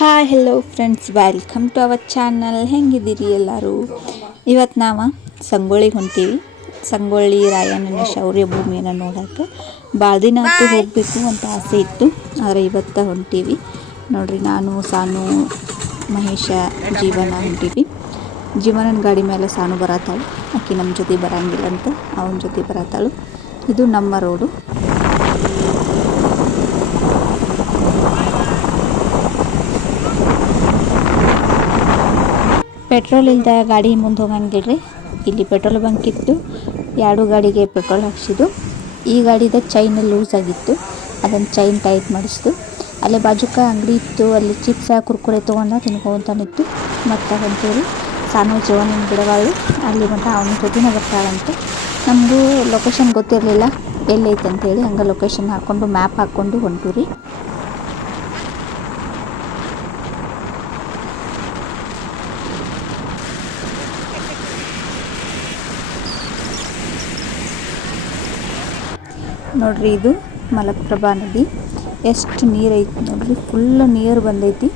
Hi hello friends welcome to our channel ಹೆಂಗಿದ್ದೀರಿ ಎಲ್ಲರೂ? ಇವತ್ತು ನಾವು ಸಂಗೊಳ್ಳಿಗೆ ಹೊಂತೀವಿ ಸಂಗೊಳ್ಳಿ ರಾಯಣ್ಣನ ಶೌರ್ಯ ಭೂಮಿಯನ್ನು ನೋಡೋಕ್ಕೆ. ಭಾಳ ದಿನ ಹೋಗಬೇಕು ಅಂತ ಆಸೆ ಇತ್ತು. ಆದರೆ ಇವತ್ತು ಹೊಂಟೀವಿ. ನೋಡ್ರಿ ನಾನು ಸಾನು ಮಹೇಶ ಜೀವನ ಹೊಂಟೀವಿ. ಜೀವನನ ಗಾಡಿ ಮೇಲೆ ಸಾನು ಬರತ್ತಾಳು ಆಕೆ ನಮ್ಮ ಜೊತೆ ಬರಂಗಿಲ್ಲ ಅಂತ ಅವನ ಜೊತೆ ಬರತ್ತಾಳು ಇದು ನಮ್ಮ ರೋಡು ಪೆಟ್ರೋಲ್ ಇಲ್ದ ಗಾಡಿ ಮುಂದೆ ಹೋಗಂಗಿಲ್ಲ ರೀ ಇಲ್ಲಿ ಪೆಟ್ರೋಲ್ ಬಂಕ್ ಇತ್ತು. ಎರಡು ಗಾಡಿಗೆ ಪೆಟ್ರೋಲ್ ಹಾಕ್ಸಿದ್ದು. ಈ ಗಾಡಿದ ಚೈನ್ ಲೂಸ್ ಆಗಿತ್ತು. ಅದನ್ನು ಚೈನ್ ಟೈಟ್ ಮಾಡಿಸಿದ್ದು ಅಲ್ಲೇ ಬಾಜುಕ ಅಂಗಡಿ ಇತ್ತು. ಅಲ್ಲಿ ಚಿಪ್ಸ ಕುರ್ಕುರೆ ತೊಗೊಂಡ ತಿನ್ಕೊಂತಾನಿತ್ತು ಮತ್ತು ಹೊಂಟೇರಿ ಸಾನು ಜೀವನ ಗಿಡಗಳು ಅಲ್ಲಿ ಮಟ್ಟ ಅವನ ಜೊತೆನೇ ಬರ್ತಾಳಂತೆ. ನಮ್ದು ಲೊಕೇಶನ್ ಗೊತ್ತಿರಲಿಲ್ಲ. ಎಲ್ಲೈತೆ ಅಂತೇಳಿ ಹಂಗೆ ಲೊಕೇಶನ್ ಹಾಕ್ಕೊಂಡು ಮ್ಯಾಪ್ ಹಾಕ್ಕೊಂಡು ಹೊಂಟು ನೋಡ್ರಿ ಇದು ಮಲಪ್ರಭಾ ನದಿ. ಎಷ್ಟು ನೀರು ಐತಿ ನೋಡ್ರಿ. ಫುಲ್ ನೀರು ಬಂದೈತಿ.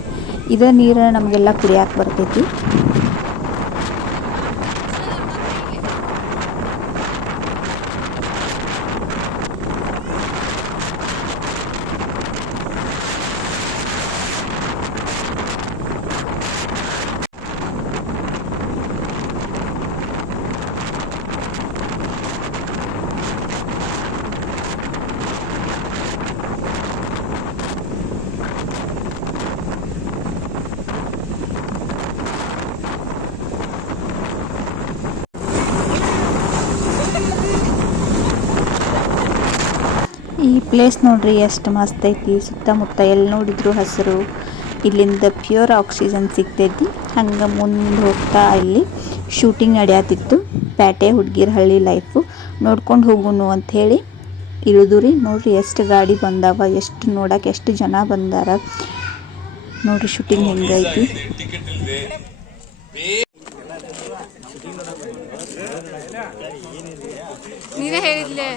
ಇದ ನೀರ ನಮಗೆಲ್ಲ ಕುಡಿಯಾಕೆ ಬರ್ತೈತಿ. ಈ ಪ್ಲೇಸ್ ನೋಡ್ರಿ ಎಷ್ಟು ಮಸ್ತ್ ಐತಿ. ಸುತ್ತಮುತ್ತ ಎಲ್ಲಿ ನೋಡಿದ್ರು ಹಸಿರು. ಇಲ್ಲಿಂದ ಪ್ಯೂರ್ ಆಕ್ಸಿಜನ್ ಸಿಗ್ತೈತಿ. ಹಂಗೆ ಮುಂದೆ ಹೋಗ್ತಾ ಇಲ್ಲಿ ಶೂಟಿಂಗ್ ನಡೆಯತ್ತಿತ್ತು ಪ್ಯಾಟೆ ಹುಡುಗಿರ ಹಳ್ಳಿ ಲೈಫು ನೋಡ್ಕೊಂಡು ಹೋಗುನು ಅಂತ ಹೇಳಿ ಇಳಿದು ರೀ ನೋಡ್ರಿ ಎಷ್ಟು ಗಾಡಿ ಬಂದಾವ, ಎಷ್ಟು ನೋಡಕ್ಕೆ ಎಷ್ಟು ಜನ ಬಂದಾರ. ನೋಡ್ರಿ ಶೂಟಿಂಗ್ ಹೆಂಗೈತಿ ನೀನೇ ಹೇಳಿದ್ಲೆ?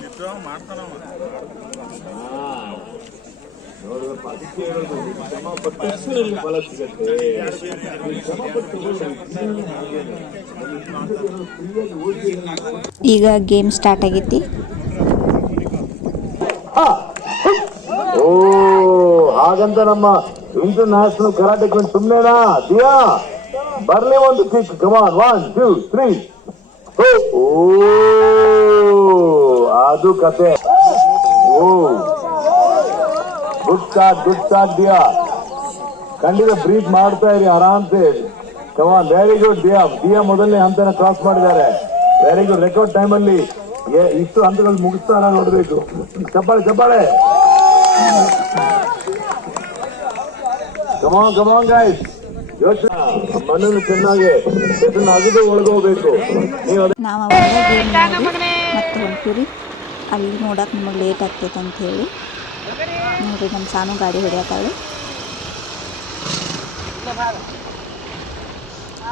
ಈಗ ಗೇಮ್ ಸ್ಟಾರ್ಟ್ ಆಗೈತಿ. ಓ, ಹಾಗಂತ ನಮ್ಮ ಇಂಟರ್ ನ್ಯಾಷನಲ್ ಕರಾಟೆ ಕ್ವಿನ್ ಸುಮ್ಮನೆನಾ ದಿಯಾ? ಬರ್ಲಿ ಒಂದು kick come on one two three ಓ, ಅದು ಕತೆ. Good start good start Diya ಖಂಡಿತ ಬ್ರೀತ್ ಮಾಡ್ತಾ ಇರಿ ಆರಾಮ್ಸೆ. Come on very good Diya Diya ಮೊದಲನೇ ಹಂತನ ಕ್ರಾಸ್ ಮಾಡಿದ್ದಾರೆ. ವೆರಿ ಗುಡ್ ರೆಕಾರ್ಡ್ ಟೈಮ್ ಅಲ್ಲಿ. ಇಷ್ಟು ಹಂತಗಳು ಮುಗಿಸ್ತಾರ ನೋಡ್ಬೇಕು. ಚಪ್ಪಾಳೆ ಚಪ್ಪಾಳೆ. ಕಮಾನ್ ಕಮಾನ್ ಗಾಯ್ಸ್ ಯೋಚನೆ. ಮಣ್ಣನ್ನು ಚೆನ್ನಾಗಿ ಅದನ್ನ ಅಗದು ಒಳಗೋಗ್ಬೇಕು. ನೀವು ಮತ್ತೆ ಹೊಂಟೀವಿ ಅಲ್ಲಿ ನೋಡಕ್ಕೆ ನಿಮಗೆ ಲೇಟ್ ಆಗ್ತೈತೆ ಅಂಥೇಳಿ ಹೇಳಿ. ನೋಡ್ರಿ ನಮ್ಮ ಸಾನು ಗಾಡಿ ಹೊಡಿಯತ್ತಾಳೆ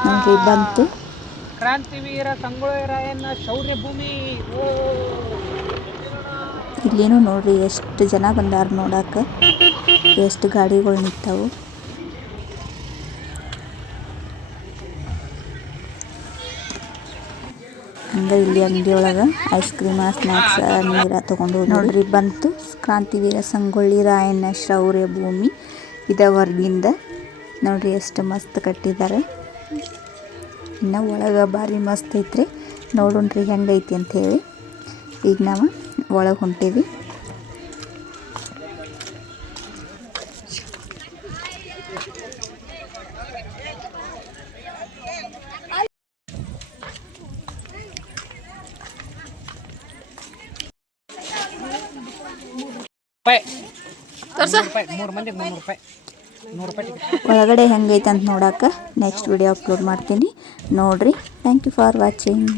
ನಮಗೆ ಬಂತು. ಕ್ರಾಂತಿವೀರ ಸಂಗೊಳ್ಳಿ ಶೌರ್ಯ ಭೂಮಿ ಇಲ್ಲೇನು ನೋಡ್ರಿ ಎಷ್ಟು ಜನ ಬಂದಾರ ನೋಡಕ್ಕೆ ಎಷ್ಟು ಗಾಡಿಗಳು ನಿಂತಾವು. ಹಂಗೆ ಇಲ್ಲಿ ಅಂಗಡಿ ಒಳಗೆ ಐಸ್ ಕ್ರೀಮ್ ಸ್ನಾಕ್ಸ್ ನೀರ ತಗೊಂಡು ನೋಡ್ರಿ. ಬಂತು ಕ್ರಾಂತಿವೀರ ಸಂಗೊಳ್ಳಿ, ರಾಯಣ್ಣ ಶೌರ್ಯ ಭೂಮಿ. ಇದ ಹೊರಗಿಂದ ನೋಡ್ರಿ ಎಷ್ಟು ಮಸ್ತ್ ಕಟ್ಟಿದ್ದಾರೆ ಇನ್ನು ಒಳಗೆ ಭಾರಿ ಮಸ್ತ್ ಐತ್ರಿ. ನೋಡೋಣ್ರಿ ಹೆಂಗೈತಿ ಅಂತ ಹೇಳಿ. ಈಗ ನಾವು ಒಳಗೆ ಹೊಂಟೀವಿ. ರೂಪಾಯಿ. ರೂಪಾಯಿ ಮೂರು ಮಂದಿಗೆ ಮುನ್ನೂರು ರೂಪಾಯಿ. ನೂರು ರೂಪಾಯಿ ಟಿಕೆಟ್ ಒಳಗಡೆ ಹೆಂಗೈತೆ ಅಂತ ನೋಡಕ್ಕೆ ನೆಕ್ಸ್ಟ್ ವಿಡಿಯೋ ಅಪ್ಲೋಡ್ ಮಾಡ್ತೀನಿ. ನೋಡ್ರಿ. Thank you for watching